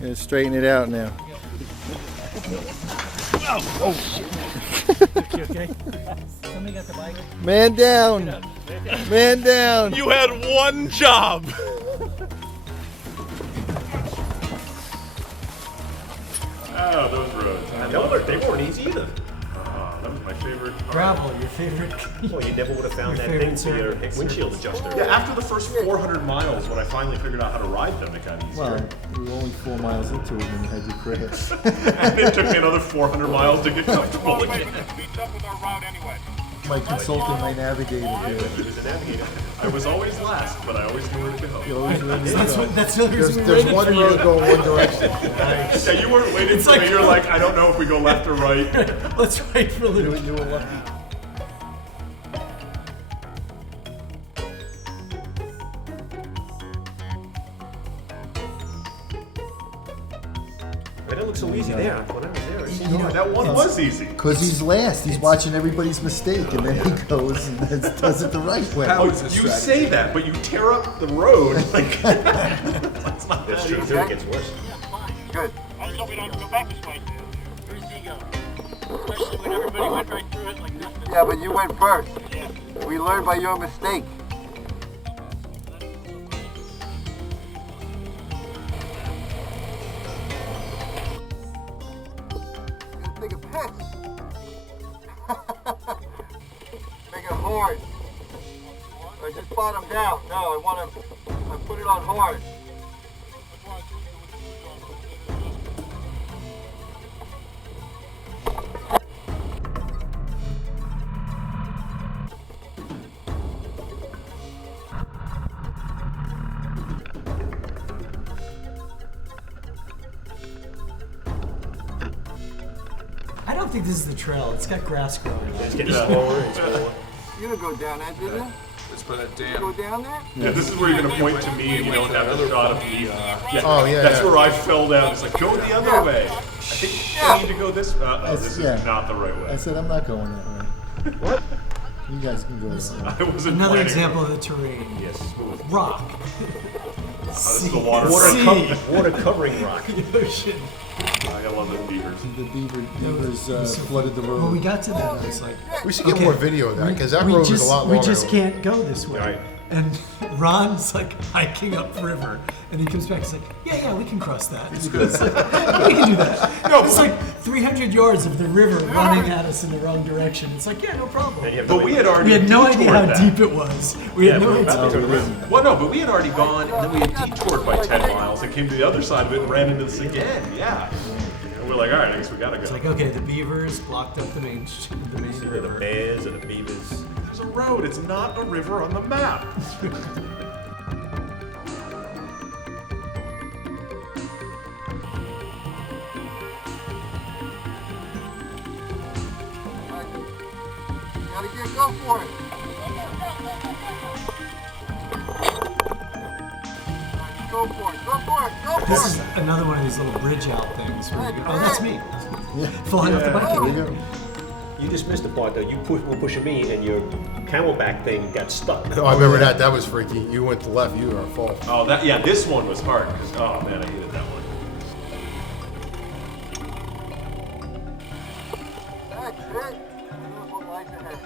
Gonna straighten it out now. Oh shit. Okay. Somebody got the bike? Man down. Man down. You had one job. Oh, those roads. They weren't easy either. That was my favorite. Gravel, your favorite. Well, you never would have found Your that thing favorite for your surface. windshield adjuster. Yeah, after the first 400 miles, when I finally figured out how to ride them, it got easier. Well, we were only 4 miles into it when you had your crash. And it took me another 400 miles to get comfortable again. My consultant, my navigator here. He was a navigator. I was always last, but I always knew where to go. You always ready to That's go. what. That's the reason we There's waited one for road you. going one direction. Yeah, you weren't waiting It's for like- me. You're like, I don't know if we go left or right. Let's wait for a little. You were lucky. It didn't look so easy there. When I was there, it seemed hard. That one was easy. Because he's last. He's watching everybody's mistake, and then he goes and does it the right way. Oh, you say that, but you tear up the road. Like, that's not That's that true. easy. It gets worse. Good. I just hope we don't go back this way. Where's he going? Especially when everybody went right through it like this. Yeah, but you went first. We learned by your mistake. Gonna take a piss. Make it hard. I just bottom down. No, I put it on hard. I don't think this is the trail. It's got grass growing. It's getting slower and slower. You didn't go down that, did you? Let's put that You damn. go down there? Yeah, this is where you're gonna point to me and you don't have the shot of me. Yeah, Oh, yeah, that's yeah. where I fell down. It's like, go the other Yeah. way. I think I need to go this. This yeah. is not the right way. I said, I'm not going that way. What? You guys can go that way. I wasn't Another planning. example of the terrain. Yes, smooth. Rock. This is the water. Water covering rock. The ocean. I love the beavers. The beavers flooded the road. When we got to that, I was like, We should get okay, more video of that because that we road was just- a lot longer. We just can't go this way. Right. And Ron's like hiking upriver, and he comes back. He's like, "Yeah, we can cross that. It's good. We can do that." No, it's like 300 yards of the river running at us in the wrong direction. It's like, yeah, no problem. And you have But no we idea. had already We had no idea how detoured that. deep it was. We had Yeah, no we were idea. about to turn around. Well, no, but we had already gone, and then we had detoured by 10 miles and came to the other side of it and ran into this again. Yeah. And we're like, all right, I guess we gotta It's go. like, okay, the beavers blocked up the main The river. bears and the beavers. There's a road. It's not a river on the map. Gotta go for it. Go for it. Go for it. Go This for is it. another one of these little bridge out things. Where you go, oh, that's me. Flying off the bike. There we go. You just missed the part though. You were pushing me, and your camelback thing got stuck. Oh, I remember that. That was freaky. You went to the left. You were at fault. Oh, this one was hard because, oh man, I hated that one. That's it. What lies ahead.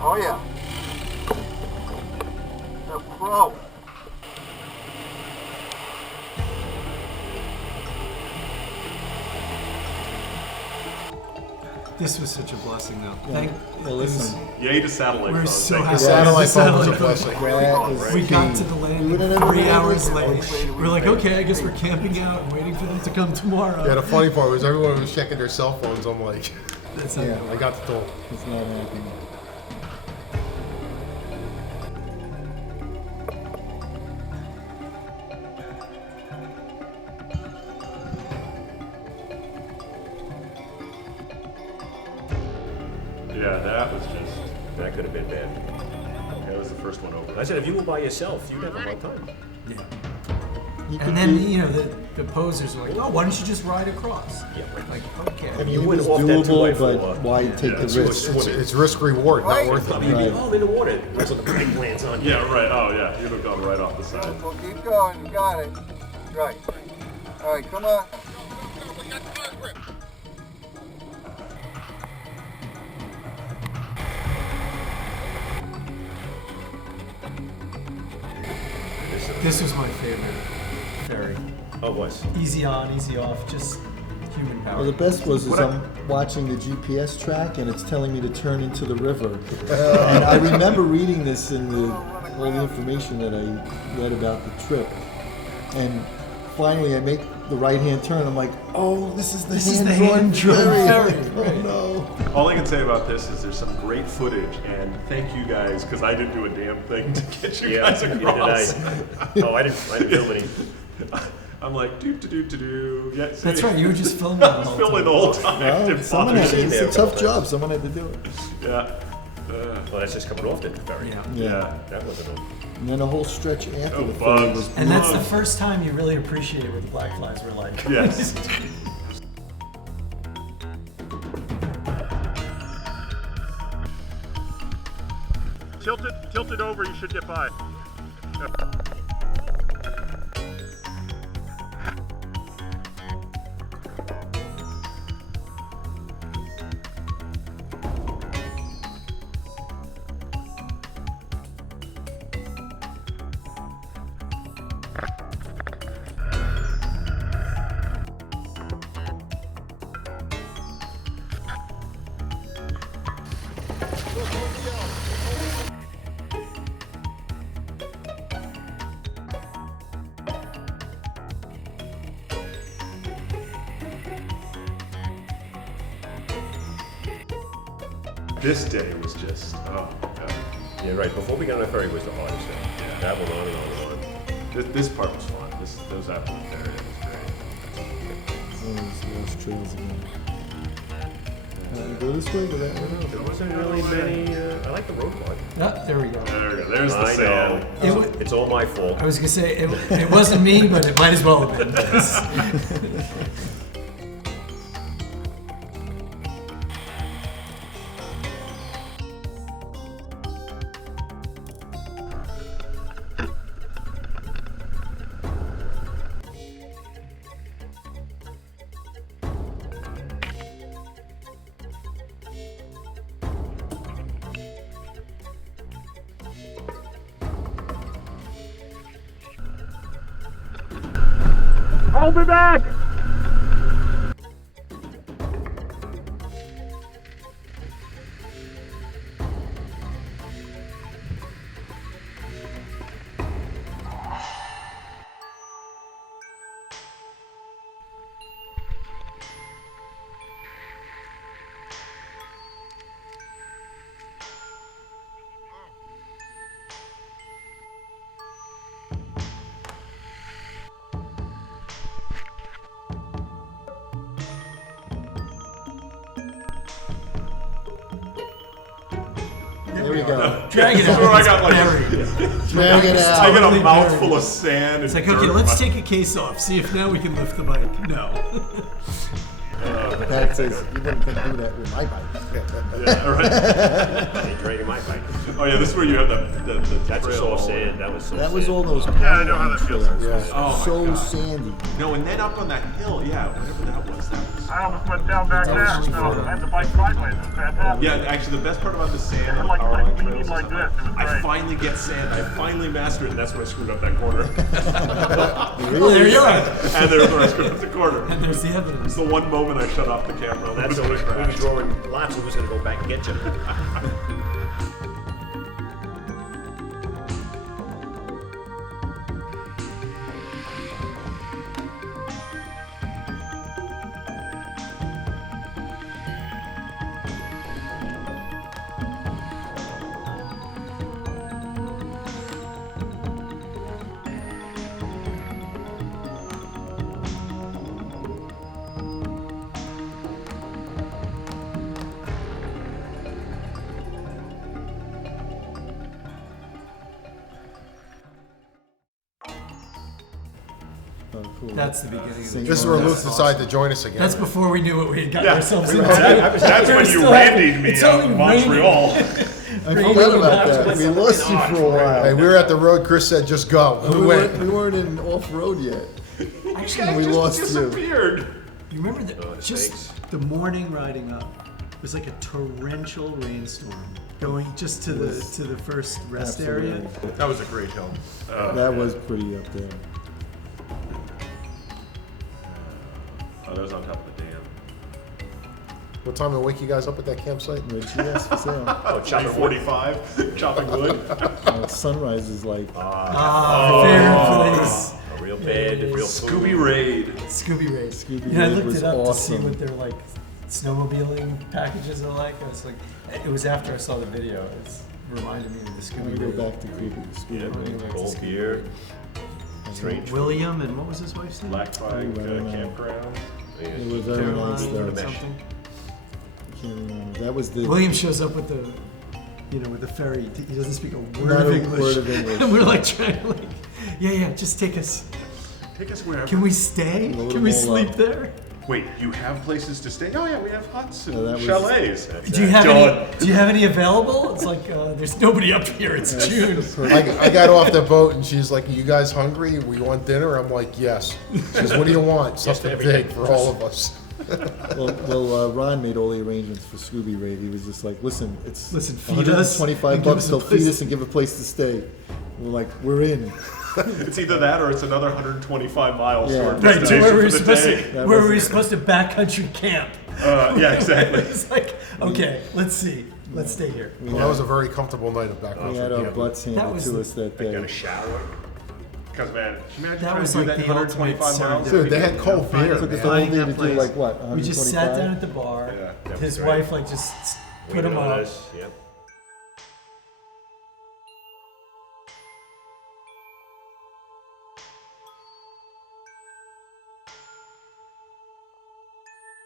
Oh yeah. The pro. This was such a blessing, though. Thank. Well, listen. You ate a satellite We're phone. so Thank happy. you. Satellite phone was a Satellite blessing. That is We got key. to the You landing would've never 3 been hours able to- late. We're like, okay, I guess we're camping out and waiting for them to come tomorrow. Yeah, the funny part was everyone was checking their cell phones. I'm like, That's not Yeah. I got the toll. It's not happening. Yeah, that was just. That could have been bad. That was the first one over. I said, if you were by yourself, you'd have a hard time. Yeah. You And could then, do- you know, the posers are like, oh, why don't you just ride across? Yeah, right. Like, okay. I mean, you It went was off that doable, 2x4. but why take Yeah, the it's- risk? It's risk reward, not Right. worth I it. mean, Right. oh, in the water. That's when the pipe lands on you. Yeah, right. Oh, yeah. You'd have gone right off the side. Well, keep going. You got it. Right. All right, come on. This was my favorite ferry. Oh, it was. Easy on, easy off, just human power. Well, the best was is I'm watching the GPS track and it's telling me to turn into the river. And I remember reading this in all the information that I read about the trip. And finally, I make the right-hand turn. I'm like, oh, this is the hand-drawn ferry. ferry, right. Oh no! All I can say about this is there's some great footage, and thank you guys, because I didn't do a damn thing to get you guys neither across. did I. Oh, I didn't film any. I'm like, do. Yeah, see? That's right, you were just filming the I was whole filming time. the whole time. Well, Didn't someone bother had to, me. it's there a a tough couple job. Someone had to do it. Yeah. Well, that's just coming off the ferry. Yeah. Yeah. That wasn't a... And then a whole stretch after Oh, the ferry bugs. was And that's the Bugs. first time you really appreciate what the black flies were like. Yes. Tilt it over, you should get by. This day was just, oh, God. Yeah, right. Before we got on the ferry was the hardest thing. Yeah. That went on and on and on. This part was fun. Those after the ferry, it was great. those trails again. Go this way, go that way. There wasn't really many... I like the road part. Ah, there we go. There we go. There's the I sand. know. It wa- It's all my fault. I was gonna say, it wasn't me, but it might as well have been. Yes. I'll be back! There we go. Drag it This is where I out. got like, Drag it I out. got a Totally mouthful buried. of sand. It's and like, okay, dirt. let's take a case off, see if now we can lift the bike. No. Pat says, you wouldn't think do that with my bike. Yeah, right. I ain't dragging my bike. Oh yeah, this is where you have the That's a trail soft all- sand. That was soft That was sand. all those Yeah, I know how that feels. trails. Oh my So God. sandy. No, and then up on that hill, yeah, whatever that was. I almost went down back there, so I had the bike sideways. It was fantastic. Yeah, actually, the best part about the sand It on was like our leaning trails is like this. It was I great. finally get sand. I finally master it, and that's where I screwed up that corner. Oh, there you are. And there's where I screwed up the corner. And there's the It's evidence. the one moment I shut off the camera. That's It when was we gonna were crash. drawing lots. Who was going to go back and get you? Oh, cool. That's the beginning of the St. This is where Lawrence. Luke decided to join us again. That's before we knew what we had gotten Yeah, ourselves into. that's when you Still randied me it's out only in Montreal. I Raining forgot about in that. We lost you for a while. Hey, we were at the road. Chris said, "Just go." We went. We weren't in off-road yet. Actually, We Just lost you. disappeared. you remember just the morning riding up was like a torrential rainstorm going just to the first rest area. Absolutely. That was a great hill. That was pretty up there. Oh, that was on top of the dam. What time to wake you guys up at that campsite? With GS for sale. Oh, chopping wood. 3:45, chopping wood. Sunrise is like Favorite place. A real bed, a real Scooby food. Raid. Scooby Raid. Scooby Yeah, I Raid looked was it up to awesome. see what their like snowmobiling packages are like. I was like, it was after I saw the video. It reminded me of the I'm Scooby gonna go Raid. back to Scooby. Yeah, Scooby. gold gear. Strange. William and what was his wife's name? Black Flag Ooh, I campground. It was very nice Caroline or though. something. I can't remember. That was the William shows up with the, with the ferry. He doesn't speak a word Not of a English. word of English. And we're like trying to yeah, just take us. Take us wherever. Can we stay? Load Can we them all sleep up. there? Wait, you have places to stay? Oh yeah, we have huts and Oh, that was- chalets. Do you have John. any? Do you have any available? It's like there's nobody up here. It's June. I got off the boat and she's like, "You guys hungry? We want dinner." I'm like, "Yes." She says, "What do you want?" Something big for all of us. well, Ron made all the arrangements for Scooby Raid. He was just like, listen, Feed us. and $125 give us a they'll place. feed us and give a place to stay. We're like, we're in. It's either that or it's another 125 miles Yeah. short Right, destination to where we were for the supposed day. to, That where we wasn't- were supposed to backcountry camp. Yeah, exactly. It's like, okay, let's see. Let's stay here. Well, that was a very comfortable night of background. We had our butts That handed was to the- us that I got day. a shower. Because man, can you imagine That trying was to do like that the 125 ultimate miles? serendipity. Dude, they had cold beer, Took us the man. whole Finding day that to do place. like what, We just sat 125? down at the bar. Yeah, that His was great. wife like just put Waited him on up. us, yep.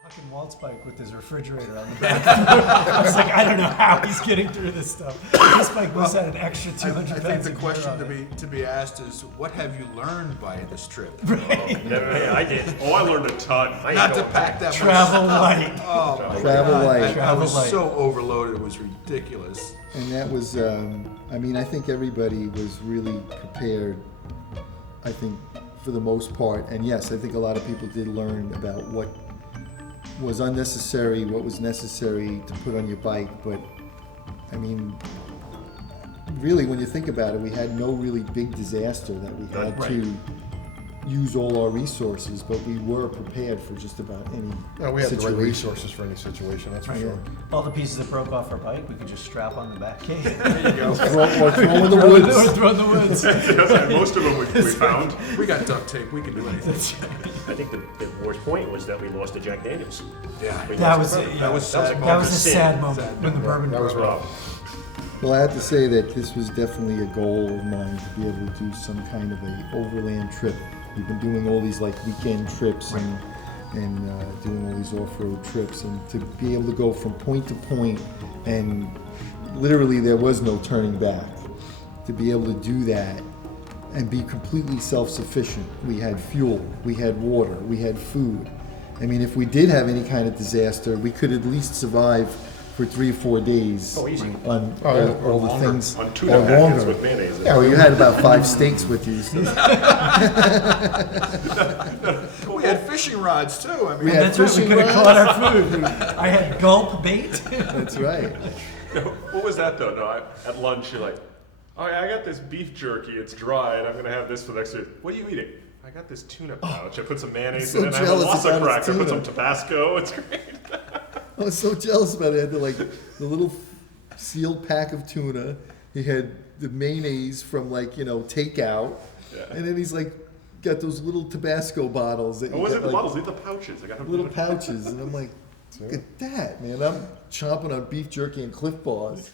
Fucking Walt's bike with his refrigerator on the back. I was like, I don't know how he's getting through this stuff. This bike must have an extra 200 I think pounds the of question gear on to be asked is, what have you learned by this trip? Yeah, I did. Oh, I learned a ton. I ain't Not to going pack that much Travel stuff. light. Oh my Travel God. light. I Travel was light. so overloaded, it was ridiculous. And that was, I mean, I think everybody was really prepared, I think, for the most part. And yes, I think a lot of people did learn about what was unnecessary, what was necessary to put on your bike. But, I mean, really, when you think about it, we had no really big disaster that we had to use all our resources, but we were prepared for just about any Yeah, we had the right situation. resources for any situation, that's for sure. All the pieces that broke off our bike, we could just strap on the back cage. Or throw in the woods. Or throw in the woods. Most of them we found. We got duct tape, we can do anything. I think the worst point was that we lost the Jack Daniels. Yeah. That was That was sad. that was a sin. sad moment when the bourbon That was broke. rough. Well, I have to say that this was definitely a goal of mine to be able to do some kind of a overland trip. We've been doing all these like weekend trips and doing all these off-road trips, and to be able to go from point to point, and literally there was no turning back. To be able to do that and be completely self-sufficient. We had fuel, we had water, we had food. I mean, if we did have any kind of disaster, we could at least survive for 3 or 4 days Oh, easy. on yeah. all the things, On or tuna packets longer. with mayonnaise. in it. Yeah, well, you had about 5 steaks with you. So. We had fishing rods too. I mean, We had That's right, we fishing could have rods. caught our food. I had gulp bait. That's right. What was that though? No, at lunch you're like, oh yeah, I got this beef jerky. It's dry, and I'm gonna have this for the next week. What are you eating? I got this tuna pouch. I put some mayonnaise so in it. I have a jealous about Wassa his cracker. I put some tuna. Tabasco. It's great. I was so jealous about it. I had the little sealed pack of tuna. He had the mayonnaise from takeout, and then he's like got those little Tabasco bottles that Oh, you wasn't get, the like, bottles? Leave the pouches. I got little pouches, and I'm like, look at that, man! I'm chomping on beef jerky and Cliff Bars.